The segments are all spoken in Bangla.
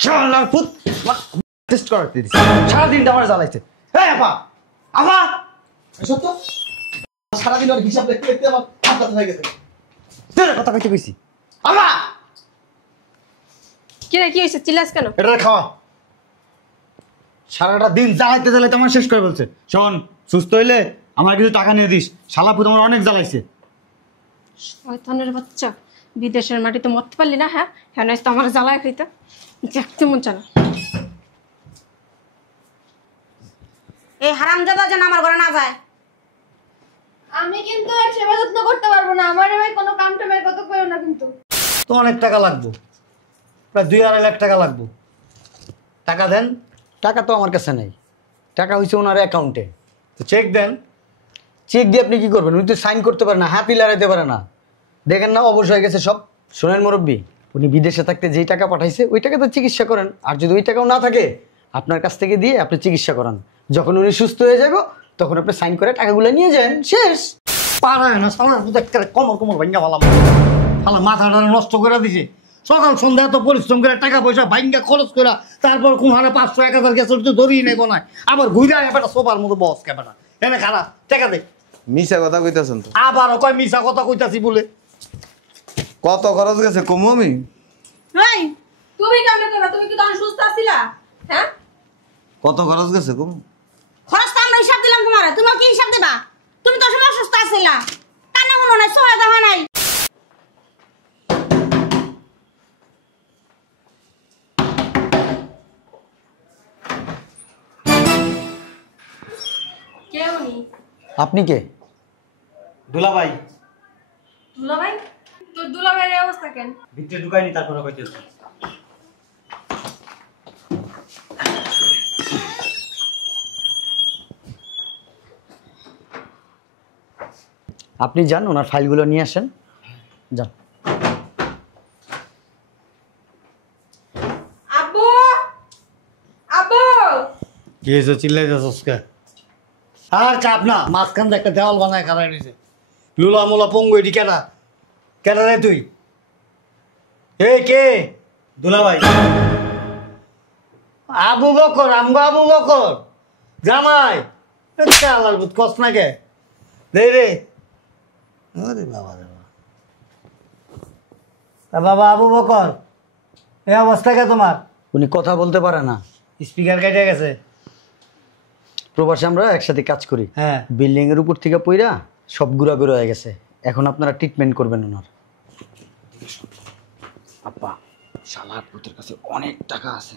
শালার পুত টেস্ট করতে দিছি সারাদিনটা আমার জ্বালাইছে। এই আপা আপা সত্য সারাদিন ওর হিসাব দেখতে দেখতে আমার হাত ব্যথা হয়ে গেছে। তোর কথা কইতে কইছি আপা। কি রে, কি হয়েছে? চিল্লাস কেন? এটা খাওয়া সারাটা দিন জ্বালাইতে জ্বালাইতে আমার শেষ করে বলছে। শোন, সুস্থ হইলে আমার কিছু টাকা নিয়ে দিস। শালা পুত আমার অনেক জ্বালাইছে। শয়তানের বাচ্চা, বিদেশের মাটিতে মরতে পারলি না? হ্যাঁ হ্যাঁ, নয় তো আমার জ্বালায় খাইতে দেখতে মন চায় না। এই হারামজাদা যেন আমার ঘরে না যায়। আমি কিন্তু আর সেবা যত্ন করতে পারবো না। আমার ভাই কোনো কাম টামের কথা কইও না কিন্তু। তো অনেক টাকা লাগবো, প্রায় 2-2.5 লাখ টাকা লাগবো। টাকা দেন। টাকা তো আমার কাছে নেই, টাকা হয়েছে ওনার অ্যাকাউন্টে। তো চেক দেন। চেক দিয়ে আপনি কি করবেন? উনি তো সাইন করতে পারে না, হ্যাপি লাগাইতে পারে না। দেখেন না অবশ্য হয়ে গেছে সব। শোনেন মুরব্বী, উনি বিদেশে থাকতে যেই টাকা পাঠাইছে ওই টাকা তো চিকিৎসা করেন। আর যদি ওই টাকাও না থাকে আপনার কাছ থেকে দিয়ে আপনি চিকিৎসা করান। যখন উনি সুস্থ হয়ে যাব তখন আপনি সাইন করে টাকাগুলো নিয়ে যান, শেষ। পারায় না সালার পুত একেবারে কমর কমর ভাঙ্গা ভালাম। শালা মাথাটা নষ্ট করে দিছে। সকাল সন্ধ্যা এত পরিশ্রম করে টাকা পয়সা ভাঙ্গা খরচ করে তারপর কোন হারে 500-1000 গেছে তো ধরিয়ে নেবো না। আবার ঘুরে একটা সোফার মতো বস কেবেটা এনে খারাপ টাকা দে। মিছা কথা কইতাছেন তো। আবারও কয় মিছা কথা কইতাছি বলে। কত খরচ গেছে কমু আমি? এই তুমি কেমনে কইবা? তুমি কি তখন সুস্থ আছিলা? হ্যাঁ, কত খরচ গেছে কমু? খরচ তো আমরা হিসাব দিলাম তোমারে, তুমিও কি হিসাব দিবা? তুমি তো সময় সুস্থ আছিলা, কানে মনে নাই, সহায় দেখা নাই। কে উনি? আপনি কে? দুলা ভাই দুলাভাই? তোর দুলাভাইয়ের এই অবস্থা কেন? ভিতরে ঢুকাইনি তারপরে কইতেছি। আপনি যান, ওনার ফাইলগুলো নিয়ে আসেন, যান। আব্বু, আব্বু, কি হয়েছে চিল্লাইতেছস কে? আর চাপ না, মাঝখান দিয়ে একটা দেওয়াল বানায় খারাপ নিয়েছে। লুলা মুলা পঙ্গু এটি কেনা কেনা রে তুই? এই কে? দুলা ভাই। আবু বকর, আমগো আবু বকর জামাই। আল্লাহর বুত কস না কে দে রে। আরে বাবা রে বাবা। তা বাবা আবু বকর, এই অবস্থা কে তোমার? উনি কথা বলতে পারে না। স্পিকার কেটে গেছে। প্রবাসে আমরা একসাথে কাজ করি। হ্যাঁ। বিল্ডিং এর উপর থেকে পইরা সব গুঁড়া হয়ে গেছে। এখন আপনারা ট্রিটমেন্ট করবেন ওনার। আব্বা, শালার পুতের কাছে অনেক টাকা আছে।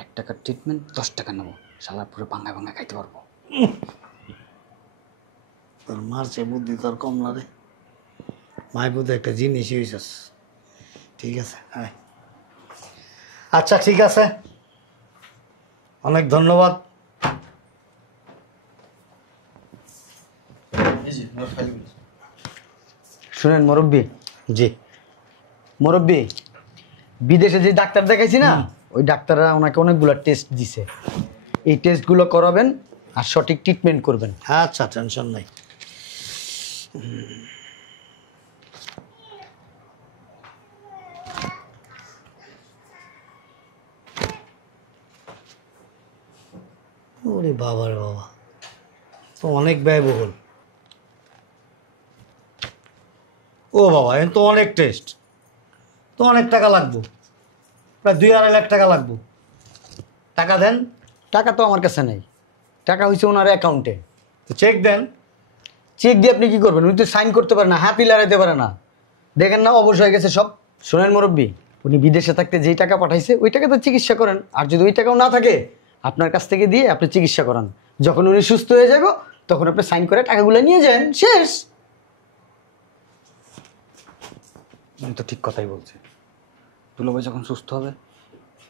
1 টাকার ট্রিটমেন্ট 10 টাকা নেবো। শালার পুরো ভাঙা ভাঙা খাইতে পারবো। তোর মারছে বুদ্ধি তোর কম না রে। মাই বুদ্ধি একটা জিনিসই হয়েছিস। ঠিক আছে, আয়। আচ্ছা ঠিক আছে, অনেক ধন্যবাদ। শুনেন মুরব্বী, জি মুরব্বী, বিদেশে যে ডাক্তার দেখাইছি না, ওই ডাক্তাররা ওনাকে অনেকগুলো টেস্ট দিছে। এই টেস্টগুলো করাবেন আর সঠিক ট্রিটমেন্ট করবেন। আচ্ছা, টেনশন নাই। ওরে বাবা রে বাবা, তো অনেক ব্যয়বহুল। ও বাবা, এর তো অনেক টেস্ট, তো অনেক টাকা লাগবো, প্রায় 2-2.5 লাখ টাকা লাগবো। টাকা দেন। টাকা তো আমার কাছে নেই, টাকা হয়েছে ওনার অ্যাকাউন্টে। তো চেক দেন। চেক দিয়ে আপনি কি করবেন? উনি তো সাইন করতে পারে না, হ্যাপি লাগাইতে পারে না। দেখেন না অবশ্য হয়ে গেছে সব। শোনেন মুরব্বী, উনি বিদেশে থাকতে যেই টাকা পাঠাইছে ওই টাকা তো চিকিৎসা করেন। আর যদি ওই টাকাও না থাকে আপনার কাছ থেকে দিয়ে আপনি চিকিৎসা করান। যখন উনি সুস্থ হয়ে যাব তখন আপনি সাইন করে টাকাগুলো নিয়ে যান, শেষ। উনি তো ঠিক কথাই বলছে। দুলাভাই যখন সুস্থ হবে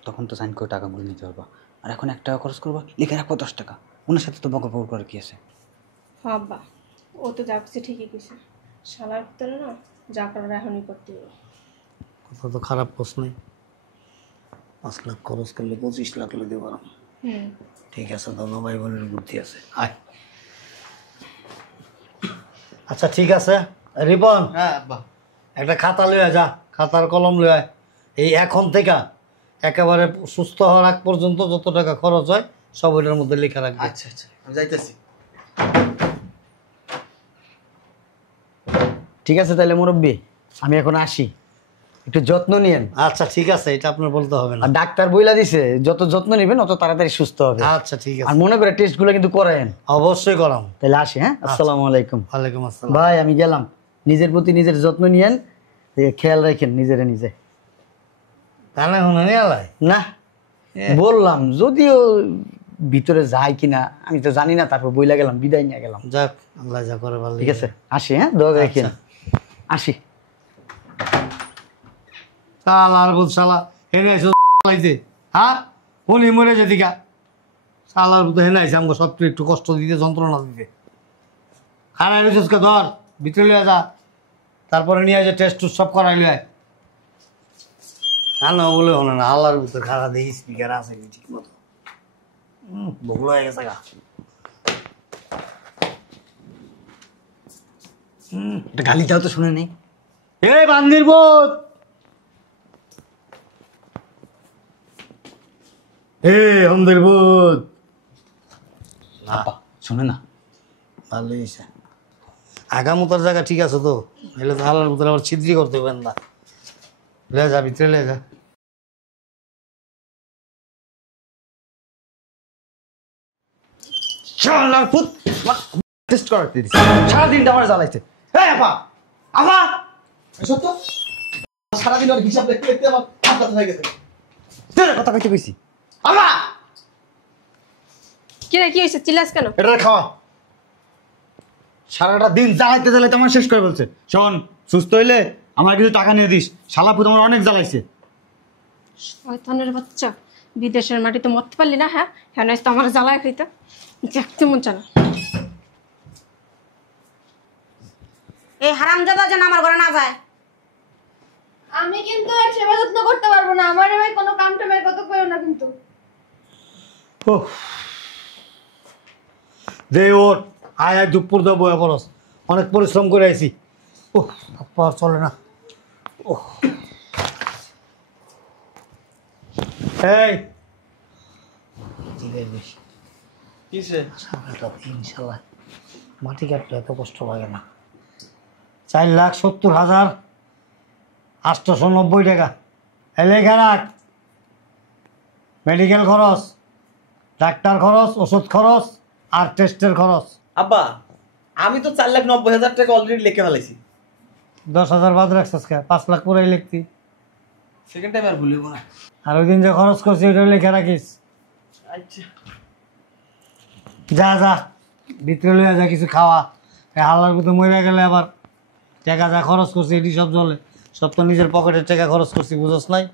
তখন তো সাইন করে টাকাগুলো নিতে পারবা। আর এখন 1 টাকা খরচ করবা, লিখে রাখবো 10 টাকা। ওনার সাথে তো বকর বকর করে কি আছে? হ্যাঁ আব্বা, ও তো যা করছে ঠিকই কইছে। শালার ভিতরে না যা করার এখনই করতে হবে। কথা তো খারাপ প্রশ্ন নেই। 5 লাখ খরচ করলে 25 লাখ দিতে পারো। ঠিক আছে, দাদা ভাই বোনের বুদ্ধি আছে। আয়। আচ্ছা ঠিক আছে, রিপন। হ্যাঁ আব্বা। একটা খাতা লয়ে যা, খাতার কলম লয়ে। এই এখন থেকে একেবারে সুস্থ হওয়ার আগ পর্যন্ত যত টাকা খরচ হয় সব ওইটার মধ্যে লেখা রাখবে। আচ্ছা আচ্ছা আমি যাইতেছি। ঠিক আছে তাহলে মুরব্বী, আমি এখন আসি, একটু যত্ন নিয়েন। আচ্ছা ঠিক আছে, এটা আপনার বলতে হবে না। আর ডাক্তার বইলা দিছে যত যত্ন নেবেন অত তাড়াতাড়ি সুস্থ হবে। আচ্ছা ঠিক আর আছে, মনে করে টেস্টগুলো কিন্তু করেন। অবশ্যই করাম। তাহলে আসি, হ্যাঁ, আসসালামু আলাইকুম। ওয়ালাইকুম আসসালাম। ভাই আমি গেলাম, নিজের প্রতি নিজের যত্ন নিয়েন, খেয়াল রাখেন নিজেরে নিজে। তাহলে শুনে নিয়ে আলাই না বললাম, যদিও ভিতরে যায় কিনা আমি তো জানি না, তারপর বইলা গেলাম, বিদায় নিয়ে গেলাম। যাক, আল্লাহ যা করে ভালো। ঠিক আছে আসি, হ্যাঁ, দোয়া রাখেন। আসি। শালার বুধ শালা হেনে আইসো লাইতে, হ্যাঁ উনি মরে যেতে গা। শালার বুধ হেনে আইসে আমাকে সব একটু কষ্ট দিতে, যন্ত্রণা দিতে। খানা রেসকে ধর, ভিতরে লিয়ে যা, তারপরে নিয়ে আসে টেস্ট টুস্ট সব করাই লিয়ে। খানা বলে হলো না, আল্লাহর বুধ খানা দেখি স্পিকার আছে কি ঠিক মতো। বগুলো হয়ে গেছে গা। একটা গালিটাও তো শুনে নেই। এই বান্দির বোধ, হমদের বোধ। আব্বা শুনে না, ভালো হয়েছে, আগামতার জায়গা ঠিক আছে তো, এলে তো হালার ভিতরে আবার ছিদ্রি করতে পারেন না। লে যা, ভিতরে লে যা। শালার পুত, টেস্ট করাতে দিছি, সারাদিনটা আমার জ্বালাইছে। এই আপা, আপা সত্য সারাদিন ওর হিসাব দেখতে দেখতে আমার হাত ব্যথা হয়ে গেছে। তোর কথা কইতে কইছি, আপা কি রে, কি হয়েছে, চিল্লাস কেন? এটা খাওয়া। সারাটা দিন জ্বালাইতে জ্বালাইতে আমার শেষ করে বলছে। শোন, সুস্থ হইলে আমার কিছু টাকা নিয়ে দিস, শালা পুত আমার অনেক জ্বালাইছে। শয়তানের বাচ্চা, বিদেশের মাটিতে মরতে পারলি না, হ্যাঁ হ্যাঁ, তো আমার জ্বালায় খাইতে দেখতে মন চায় না। এই হারামজাদা যেন আমার ঘরে না যায়। আমি কিন্তু এর সেবা যত্ন করতে পারবো না, আমার ভাই কোনো কাম টামের কথা কইও না কিন্তু। দে ওর আয় আয়, দুপুর দেবো পরস, অনেক পরিশ্রম করে আইছি। ওহ আর চলে না। ওহ এই কিসে ইনশাল্লাহ মাটি কাটতে এত কষ্ট লাগে না। 4,70,890 টাকা এলে রাখ। মেডিকেল খরচ, ডাক্তার খরচ, ওষুধ খরচ আর টেস্টের খরচ। আব্বা আমি তো 4,90,000 টাকা অলরেডি লিখে ফেলাইছি। 10,000 বাদ রাখছিস কে? 5 লাখ পুরাই লিখতি। সেকেন্ড টাইম আর ভুলিব না। আর ওই দিন যে খরচ করছি ওইটা লিখে রাখিস। আচ্ছা যা যা, ভিতরে লইয়া যা কিছু খাওয়া। হাল্লার মতো মরে গেলে আবার টাকা যা খরচ করছি এটি সব জলে, সব তো নিজের পকেটের টাকা খরচ করছি, বুঝোস নাই?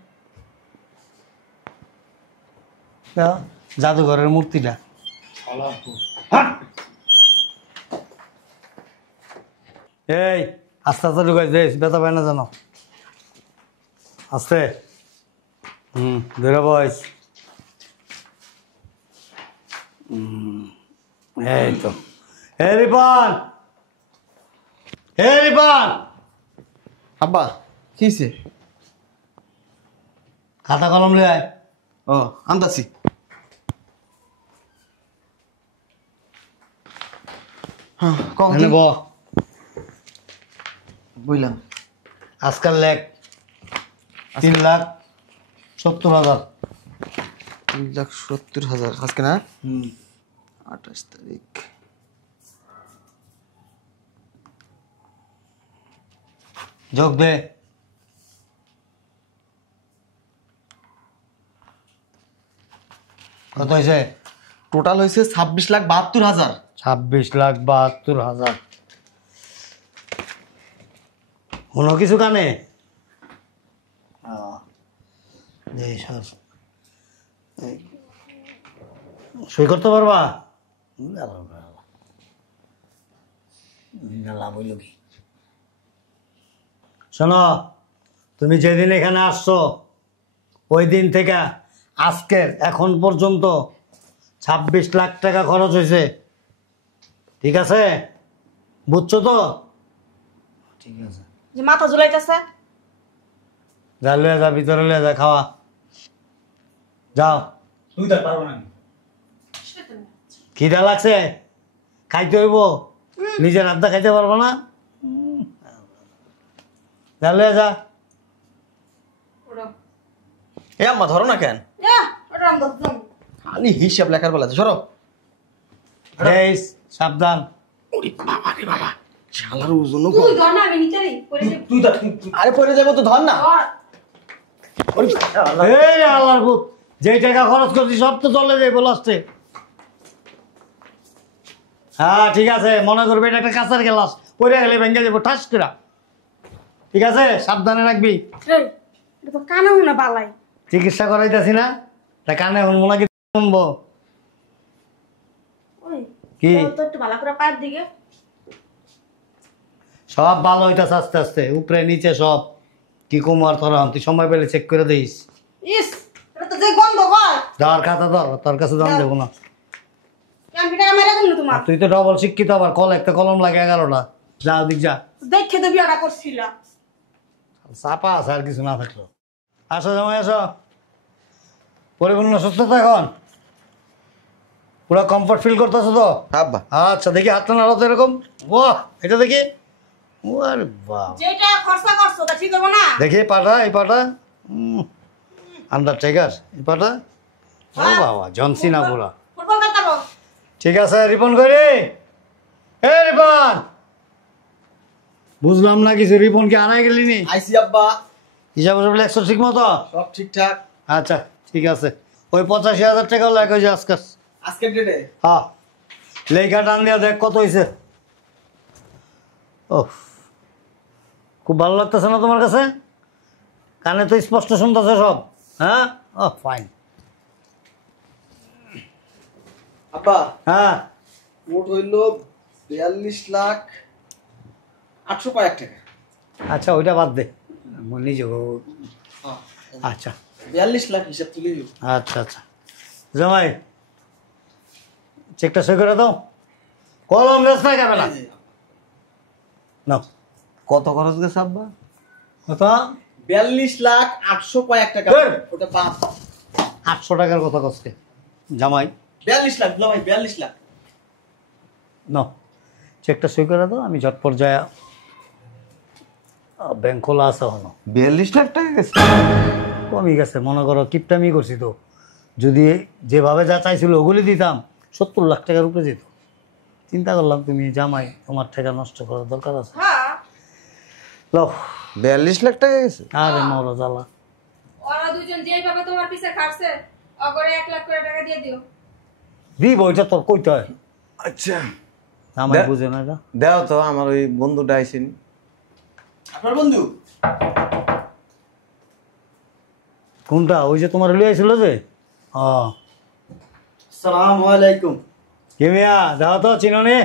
জাদুঘরের মূর্তিটা এই আস্তে আস্তে ঢুকাই দিস, ব্যথা পায় না জানো। আস্তে, ধরে বয়স। এই তো, হে রিপন, হে রিপন, আব্বা কিসে? খাতা কলম লে আয়। ও আনতাছি। হ্যাঁ এনে ব। বুঝলাম। আজকাল লেখ 3,70,000। 3,70,000 আজকে না? 28 তারিখ। যোগ দে। কত হয়েছে? টোটাল হয়েছে 26,72,000। 26,72,000। কোনো কিছু কানে সই করতে পারবা? লাভ হইল কি? শোনো, তুমি যেদিন এখানে আসছো ওই দিন থেকে আজকের এখন পর্যন্ত 26 লাখ টাকা খরচ হয়েছে। ঠিক আছে, বুঝছো তো? ঠিক আছে, যে মাথা ঝুলাইতেছে। যা লয়ে যা, ভিতরে লয়ে যা, খাওয়া। যাও। তুই তো আর পারবো না আমি। খিদা লাগছে, খাইতে হইব, নিজের আড্ডা খাইতে পারবো না। তাহলে যা। এ আম্মা ধরো না কেন? খালি হিসাব লেখার বেলা সরো। এই সাবধান। শালার ওজন তুই ধর না, আমি নিচে নেই পড়ে যাবো। তুই তো আরে পড়ে যাবো তো ধর না। এই আল্লাহর ভূত, যে টাকা খরচ করছি সব তো চলে যাবে লাস্টে। হ্যাঁ ঠিক আছে, মনে করবে এটা একটা কাঁচার গ্লাস, পড়ে গেলে ভেঙে যাবো ঠাস করে। ঠিক আছে, সাবধানে রাখবি। এই, এটা তো কানে শুনে বালাই। চিকিৎসা করাইতেছি না, তা কানে শুনবো নাকি শুনবো? ওই, কি? দাও তো একটু ভালো করে পায়ের দিকে। সব ভালো হইতাছে আস্তে আস্তে, উপরে নিচে সব। কি কুমার তোরা, তুই সময় পেলে চেক করে দিস। ইস, এটা তো যে গন্ধ হয়। ধর খাতা ধর, তোর কাছে দাম দেবো না। আমি টাকা মেরে দেবো না তোমার। তুই তো ডবল শিক্ষিত, আবার একটা কলম লাগে 11টা। যা ওদিক যা। দেখে তো বিয়াটা করছিল। চাপা আছে আর কিছু না থাকলো। আসো জামাই আসো। পরিপূর্ণ সুস্থতা এখন পুরো কমফর্ট ফিল করতেছো তো? আব্বা আচ্ছা দেখি হাতটা নাড়ো তো এরকম। বাহ, এটা দেখি। ওরে বাহ, যেটা খরচা করছো তা ঠিক হবে না। দেখি পাটা, এই পাটা আন্ডারটেকার, এই পাটা। ও বাবা, জনসিনা পুরা। ফুটবল খেলতে পারো। ঠিক আছে, রিপন করি। এ রিপন, বুঝলাম না কিছু। রিপন কি আনাই গেলি নি? আইসি আব্বা। হিসাব লেখছো ঠিক মতো? সব ঠিকঠাক। আচ্ছা ঠিক আছে। ওই 85,000 টাকাও লাগে যে আজকে। আজকের ডেটে হ্যাঁ, লেখা টান দিয়া দেখ কত হয়েছে। ও, খুব ভালো লাগতেছে না তোমার কাছে? কানে তো স্পষ্ট শুনতেছে সব। হ্যাঁ, ও ফাইন। আব্বা হ্যাঁ, মোট হইল 42,08,000 টাকা। আচ্ছা ওইটা বাদ দে, নিজে। আচ্ছা 42 লাখ হিসাব তুলে দিও। আচ্ছা আচ্ছা, জামাই চেকটা সই করে দাও। কলম রাস্তায় যাবে না। না, কত খরচ গেছে আব্বা? কত? 42,08,000 টাকা। এই! ওটা বাদ। 800 টাকার কথা কষ্ট জামাই। 42 লাখ দিলাম ভাই, 42 লাখ। না, চেকটা সই করে দাও, আমি ঝটপট যায়। ব্যাংক খোলা আছে হলো। 42 লাখ টাকা গেছে? কমই গেছে, মনে করো কিপটামি করছি তো। যদি যেভাবে যা চাইছিল ওগুলি দিতাম 70 লাখ টাকার উপরে যেত। চিন্তা করলাম তুমি জামাই, তোমার টাকা নষ্ট করার দরকার আছে। হ্যাঁ, লো, 42 লাখ টাকা গেছে? আরে মরো জ্বালা। ওরা দুজন যেভাবে তোমার পিছে খাটছে, অগরে 1 লাখ করে টাকা দিয়ে দিও। দিব, ওইটা তোর কইতে হয়। আচ্ছা জামাই বুঝে না এটা। দাও তো, আমার ওই বন্ধুটা আইসিন। আপনার বন্ধু? কোনটা? ওই যে তোমার লিয়ে ছিল যে। আসসালামু আলাইকুম। কেমিয়া যাও তো, চিননে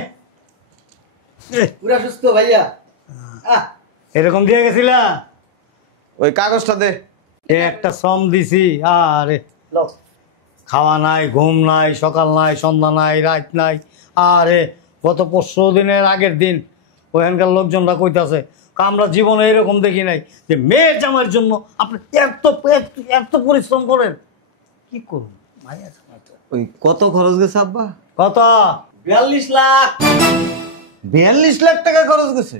পুরা সুস্থ ভাইয়া? এরকম দিয়ে গেছিলা? ওই কাগজটা দে। এ একটা শ্রম দিছি। আরে লও। খাওয়া নাই, ঘুম নাই, সকাল নাই, সন্ধ্যা নাই, রাত নাই। আরে গত 15 দিনের আগের দিন ওখানকার লোকজনরা কইতাছে, আমরা জীবনে এরকম দেখি নাই যে মেয়ের জামাইয়ের জন্য আপনি এত এত পরিশ্রম করেন। কি করুন মাইয়া জামাই তো। ওই কত খরচ গেছে আব্বা? কত? 42 লাখ। 42 লাখ টাকা খরচ গেছে?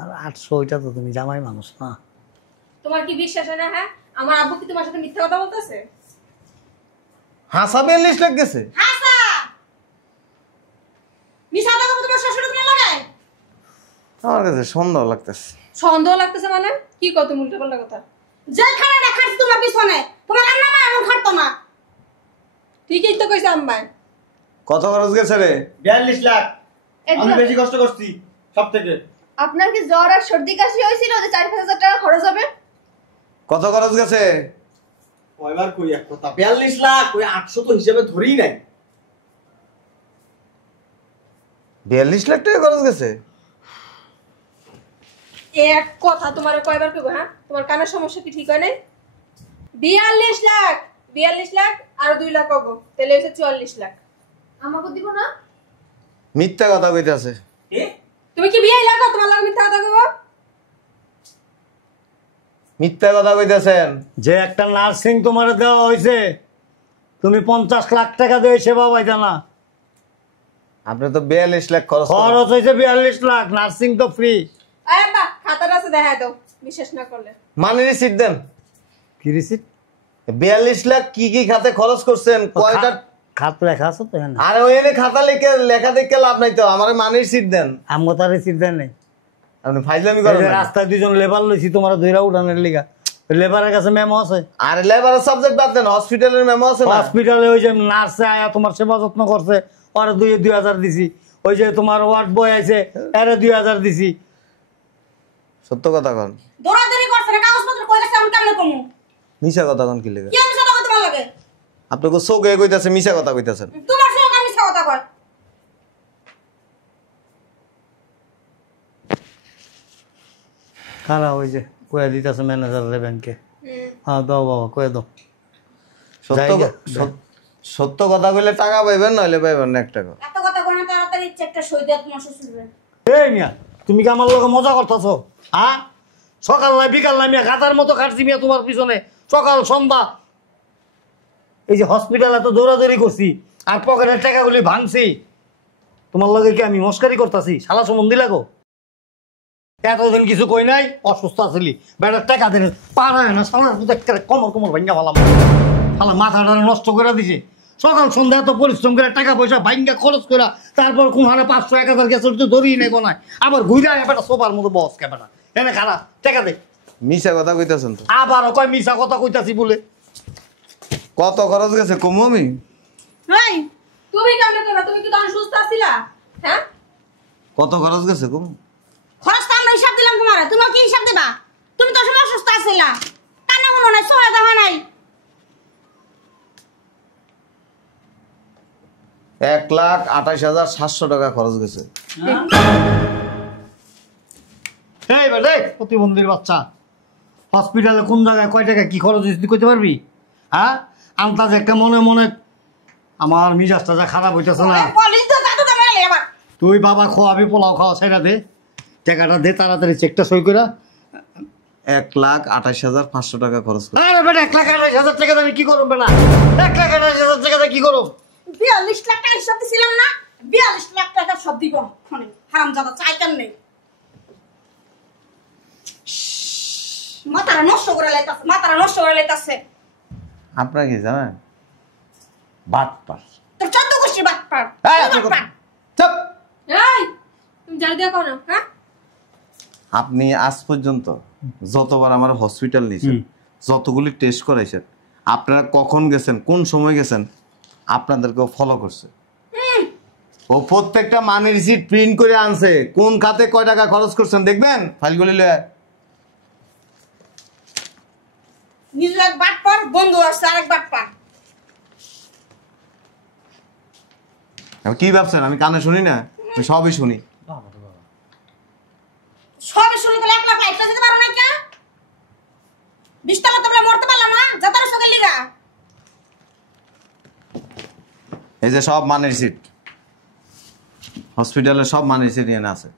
আর 800, ওইটা তো তুমি জামাই মানুষ না। তোমার কি বিশ্বাস হয় না? হ্যাঁ, আমার আব্বু কি তোমার সাথে মিথ্যা কথা বলতেছে? হাসা 42 লাখ গেছে? হাসা। মিশা দাও তোমার শ্বশুর তুমি লাগায়। আমার কাছে সন্দেহ লাগতেছে। সন্দেহ লাগতেছে মানে? কি কত উল্টো পাল্টা কথা? যে খানা দেখাচ্ছি তোমার পিছনে, তোমার রান্না মা এমন খাটতো না। ঠিকই তো কইছে আম্মাই। কত খরচ গেছে রে? 42 লাখ। আমি এগুলো- বেশি কষ্ট করছি সব থেকে। আপনার কি জ্বর আর সর্দি কাশি হয়েছিল যে 4-5 হাজার টাকা খরচ হবে? কত খরচ গেছে? কয়বার কই এক কথা। 42 লাখ, ওই 800 তো হিসেবে ধরেই নাই। 42 লাখ টাকা খরচ গেছে? এক কথা তোমার কয়বার কইব? হ্যাঁ, তোমার কানের সমস্যা কি ঠিক হয় নাই? 42 লাখ, 42 লাখ আর 2 লাখ হবো, তাহলে হচ্ছে 44 লাখ। আমাকে দিব না? মিথ্যা কথা কইতাছে। কি? তুমি কি বিয়ে লাগো? তোমার লাগে মিথ্যা কথা কইব? মিথ্যা কথা কইতেছেন। যে একটা নার্সিং তোমার দেওয়া হয়েছে, তুমি 50 লাখ টাকা দিয়ে সেবা পাইতা না। আপনি তো 42 লাখ খরচ করেন। খরচ হয়েছে 42 লাখ, নার্সিং তো ফ্রি। আয় আব্বা খাতাটা আছে দেখা দাও, বিশ্বাস না করলে। মানে রিসিট দেন। কি রিসিট? 42 লাখ কি কি খাতে খরচ করছেন, কয়টা খাত লেখা আছে তো এখানে। আরে ওই এনে খাতা লিখে লেখা দেখে লাভ নাই তো, আমারে মানে রিসিট দেন। আমগো তার রিসিট দেন নাই। আপনি ফাইজলামি এই করেন যে না। রাস্তায় দুজন লেবার লইছি তোমার ধইরা উঠানের লিগা, লেবারের কাছে মেমো আছে। আরে লেবারের সাবজেক্ট বাদ দেন, হসপিটালের মেমো আছে না? হসপিটালে ওই যে নার্সে আয়া তোমার সেবা যত্ন করছে, ওরে 2000 দিছি। ওই যে তোমার ওয়ার্ড বয় আছে, এরে 2000 দিছি। সত্য কথা কন। দৌড়াদৌড়ি করছে না, কাগজপত্র কই গেছে আমি কেমনে কমু? মিছা কথা কন কি লেগে? কি আমি কথা ভালো লাগে? আপনাকে চোখে কইতাছে মিছা কথা কইতাছেন। তোমার সঙ্গে আমি কথা কয়। খারা ওই যে কয়ে দিতেছে ম্যানেজার ব্যাংকে। হ্যাঁ দাও বাবা, কয়ে দাও। সত্য জায়গা। সত্য কথা কইলে টাকা পাইবেন, নইলে পাইবেন না 1 টাকা। এত কথা কয় না, তাড়াতাড়ি চেকটা সই দিয়ে তোমার শ্বশুরের। এই মিয়া, তুমি কি আমার লোকে মজা করতেছো? হ্যাঁ, সকাল নাই বিকাল নাই মিয়া, খাতার মতো খাটছি মিয়া তোমার পিছনে, সকাল সন্ধ্যা। এই যে হসপিটালে তো দৌড়াদৌড়ি করছি, আর পকেটের টাকাগুলি ভাঙছি। তোমার লগে কি আমি মস্কারি করতেছি? শালা সম্বন্ধী লাগো। এতদিন কিছু কই নাই, অসুস্থ আছিলি, বেটার টাকা দিন পারায় না, শালা কমর কমর ভাঙ্গা ভালাম, শালা মাথাটা নষ্ট করে দিছে। সকাল সন্ধ্যা এত পরিশ্রম করে টাকা পয়সা ভাঙ্গা খরচ করে, তারপর কোন হারে 500-1000 গ্যাস ধরিয়ে নেই নাই, আবার ঘুরে বেটা সোফার মতো বস কে বেটা এনে খারাপ টাকা দে। মিছা কথা কইতাছেন তো। আবার কয় মিছা কথা কইতাছি বলে। কত খরচ গেছে কমু আমি? এই তুমি কেমনে করবা? তুমি কি তখন সুস্থ আছিলা? হ্যাঁ, কত খরচ গেছে কমু? খরচ তো আমরা হিসাব দিলাম তোমারে, তুমি কি হিসাব দিবা? তুমি তো সময় অসুস্থ আছিলা, কানে মনে নাই, সহায় দেখা নাই। 1,28,700 টাকা খরচ গেছে। এই বেটা প্রতিবন্ধীর বাচ্চা, হসপিটালে কোন জায়গায় কয় টাকা কি খরচ হয়েছে তুই কইতে পারবি? হ্যাঁ, আন্তাজ একটা মনে মনে আমার মিজাজটা যা খারাপ হইতেছে না। কলেজ তো দাদু তো মেলে আবার। তুই বাবা খোয়াবি, পোলাও খাওয়া সেটা দে, টাকাটা দে তাড়াতাড়ি, চেকটা সই করে। 1,28,500 টাকা খরচ করে। আরে বেটা 1,28,000 টাকা আমি কি করব বেটা? 1,28,000 টাকা কি করব? 42 লাখ টাকা হিসাব দিছিলাম না, 42 লাখ টাকা সব দিব ফোনে। হারামজাদা চাই কেন নেই, মাথাটা নষ্ট করে লাইতাছে, মাথাটা নষ্ট করে লাইতাছে। আপনারা কি জানেন? বাটপার। তোর 14 গোষ্ঠীর বাটপার। এই, আপনি কথা- চুপ! এই তুমি জানি দেখো না। হ্যাঁ, আপনি আজ পর্যন্ত যতবার আমার হসপিটাল নিয়েছেন, যতগুলি টেস্ট করাইছেন, আপনারা কখন গেছেন, কোন সময় গেছেন, আপনাদেরকেও ফলো করছে। ও প্রত্যেকটা মানি রিসিট প্রিন্ট করে আনছে, কোন খাতে কয় টাকা খরচ করছেন দেখবেন ফাইলগুলি লয়ে। নিজে এক বাটপার, বন্ধু আছে আরেক বাটপার। আমি কি ভাবছেন আমি কানে শুনি না? আমি সবই শুনি। সবে শুনে তাহলে 1 লাখ লাইট যেতে পারো না কে? 20 টাকা তোমরা মরতে পারলাম না, যাতার সঙ্গে লিগা। এই যে সব মানি রিসিট, হসপিটালে সব মানি রিসিট নিয়ে আছে।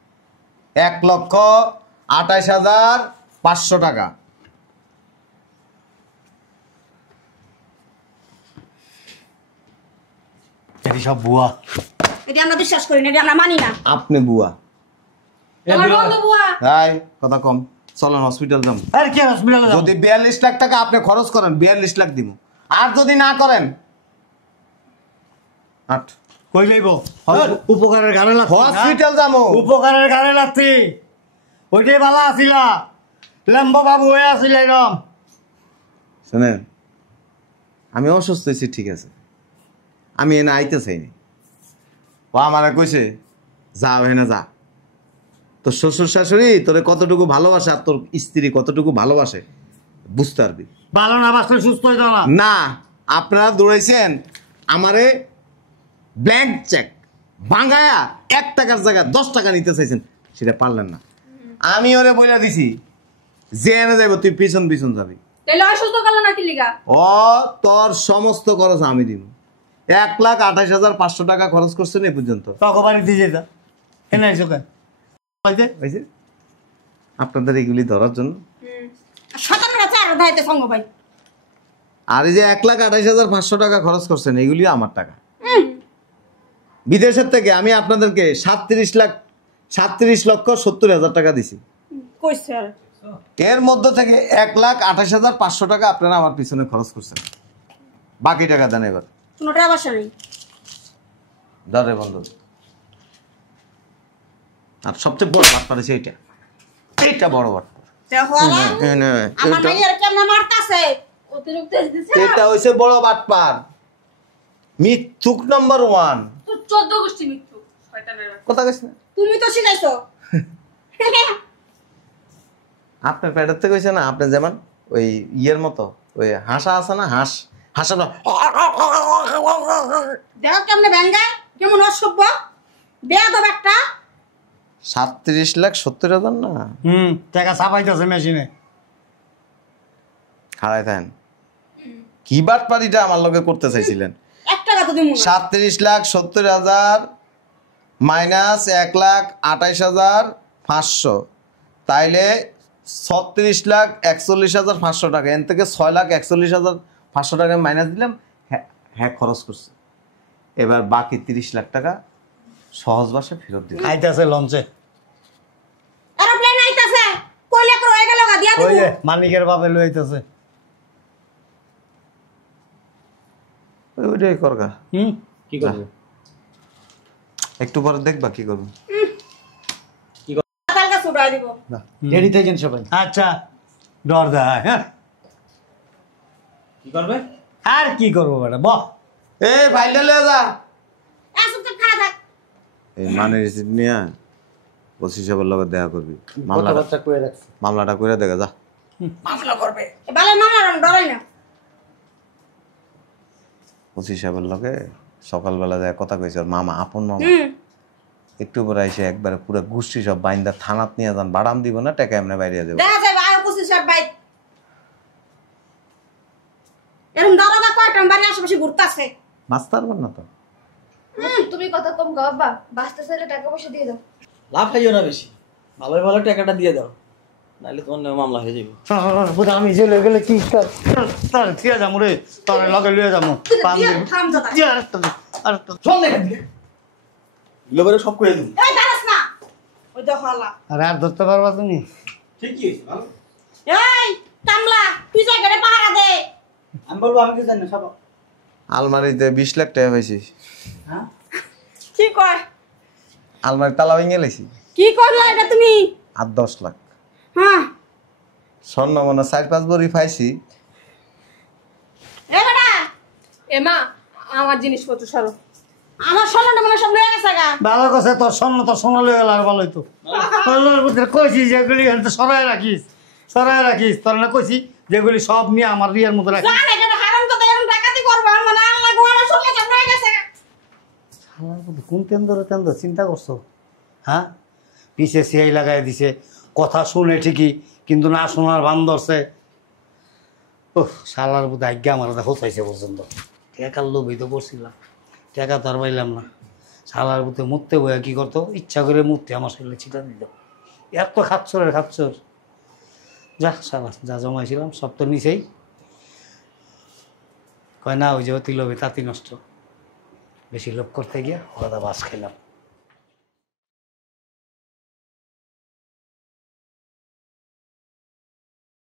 1,28,500 টাকা। এটি সব বুয়া। এটি আমরা বিশ্বাস করি না, এটি আমরা মানি না। আপনি বুয়া। তোমার বন্ধু বুয়া। তাই কথা কম, চলেন হসপিটাল যাম। আর কি হসপিটালে যাব? যদি 42 লাখ টাকা আপনি খরচ করেন, 42 লাখ দিব। আর যদি না করেন, আট কই যাইব? উপকারের গানে লাগছি। হসপিটাল যাবো। উপকারের গানে লাগছি। ওইটাই ভালো আছিলা, লেম্বো বাবু হয়ে আসিল এরম। শোনেন, আমি অসুস্থ হয়েছি ঠিক আছে, আমি এনে আইতে চাইনি। ও আমারে কইছে যা এনে যা, তোর শ্বশুর শাশুড়ি তোরে কতটুকু ভালোবাসে আর তোর স্ত্রী কতটুকু ভালোবাসে বুঝতে পারবি। ভালো না বাসলে সুস্থ হইত না। না, আপনারা দৌড়াইছেন আমারে ব্ল্যাঙ্ক চেক ভাঙায়া 1 টাকার জায়গায় 10 টাকা নিতে চাইছেন, সেটা পারলেন না। আমি ওরে বলে দিছি যে এনে যাবো তুই পিছন পিছন যাবি। তাহলে অসুস্থ করলো নাকি লিগা? ও তোর সমস্ত খরচ আমি দিব। 1,28,500 টাকা খরচ করছেন এ পর্যন্ত। তখন বাড়িতে যেতা এনে আইসো কেন? হয়েছে আপনাদের এগুলি ধরার জন্য। শতানের পাঠাইতে সঙ্গ ভাই। আর এই যে 1,28,500 টাকা খরচ করছেন এগুলি আমার টাকা। বিদেশের থেকে আমি আপনাদেরকে 37,70,000 টাকা দিছি। কইছে আর এর মধ্যে থেকে 1,28,500 টাকা আপনারা আমার পিছনে খরচ করছেন। বাকি টাকা দেন এবার। কোনো টাকা পয়সা নেই। ধরে বন্ধু। আর সবচেয়ে বড় বাট পারেছে এইটা বড় বাট। দেখো আমার মাইয়ার কেমনে মারতাছে। অতিরিক্ত দিছে এটা হইছে বড় বাটপার, মিথ্যুক নাম্বার 1। তো 14 গোষ্ঠী মৃত্যু শয়তানের বাচ্চা। কথা কইছ না তুমি তো শিখাইছো। আপনার প্যাডের থেকে কইছে না, আপনি যেমন ওই ইয়ের মতো ওই হাসা আছে না, হাসা না, দেখো কেমনে ব্যাঙ্গা, কেমন অসভ্য বেয়াদব একটা। 37,70,000 না টাকা ছাপাইতেছে মেশিনে। হারাই থাকেন কি বাটপারিটা আমার লগে করতে চাইছিলেন? 1 টাকা তো দিমু না। 37,70,000 মাইনাস 1,28,500 তাইলে 36,41,500 টাকা। এর থেকে 6,41,500 টাকা মাইনাস দিলাম। হ্যাঁ খরচ করছে। এবার বাকি 30 লাখ টাকা সহজ ভাষায় ফেরত দিলাম। আইতাছে লঞ্চে। এরোপ্লেন আইতাছে, কইলে করে হয়ে গেল গা দিয়া ওই দিমু। যে মালিকের বাপে লইতেছে। ওইটাই করগা। কি করবে? একটু পরে দেখবা কি করবো। কালকে ছুটাই দিব। রেডি থাকেন সবাই। আচ্ছা ডর দেয়। হ্যাঁ কি করবে? আর কি করবো বেটা বহ। এ ফাইলটা লয়ে যা। আসুক তো খারাপ থাক। এই মানে রিসিপ্ট নিয়ে ওসি সাহেবের লগে দেখা করবি। কথাবার্তা কয়ে রাখছি। মামলাটা করে দেখা যা। মামলা করবে। বালে মামলা ডরাই না। ওসি সাহেবের লগে সকালবেলা যায় কথা কইছে, ওর মামা আপন মামা। একটু পরে এসে একবারে পুরো গোষ্ঠী সব বাইন্দা থানাত নিয়ে যান, বাড়াম দিব না, টাকা এমনি বাইরে যাবো। দেখা যাবে আর 25 সাল বাইক। এরকম দারোগা কয়টা বাড়ির আশেপাশে ঘুরতাছে। বাঁচতে পারবেন না তো। তুমি কথা কম গো বাবা, বাঁচতে চাইলে টাকা পয়সা দিয়ে দাও। লাভ খাইও না বেশি, ভালোই ভালো টাকাটা দিয়ে দাও, নাহলে তোমার নামে মামলা হয়ে যাবে। আমি জেলে গেলে কি তার থিয়া যাবো রে, তার লগে লইয়া যাবো। আরেকটা চল না এখান থেকে, লোকের সব কয়ে দিন। এই দাঁড়াস না। ওই দেখো আল্লাহ। আর আর ধরতে পারবা তুমি? ঠিকই হয়েছে, ভালো। এই কামলা, তুই জায়গাটা পাহারা দে। আমি বলবো আমি কি জানি না, সব আলমারিতে 20 লাখ টাকা পাইছি। হ্যাঁ কি কয়? আলমারি তালা ভেঙে লাইছি। কি করলা এটা তুমি? আর 10 লাখ। হ্যাঁ স্বর্ণ মনে 4-5 বড়ি পাইছি। এ বেটা, এমা আমার জিনিসপত্র সরো। আমার সোনাটা মনে সব লয়ে গেছে গা। ভালো কথা, তোর সোনা লয়ে গেল আর ভালো হইতো। কইছি যেগুলি সরাই রাখিস, তোর না কইছি যেগুলি সব নিয়ে আমার রিয়ার মতো রাখিস। জান এটা হারাম কথা, এরকম ডাকাতি করব মানে আল্লাহ গো, আমার সোনা সব লয়ে গেছে। কোন কেন্দ্র চিন্তা করছো? হ্যাঁ পিছে সিআই লাগাই দিছে, কথা শুনে ঠিকই কিন্তু না শোনার ভান ধরছে। ওহ শালার বোধ আজ্ঞা আমার হোচাইছে পর্যন্ত। টাকার লোভই তো পড়ছিলাম, টাকা তো আর পাইলাম না। শালার বুতে মুততে বইয়া কি করতো, ইচ্ছা করে মুততে আমার শরীরে ছিটা দিত। এত খাচ্ছর যা শালা যা জমাইছিলাম সব তো নিচেই। কয় না ওই যে অতি লোভে তাঁতি নষ্ট, বেশি লোভ করতে গিয়া ওরা বাস খেলাম।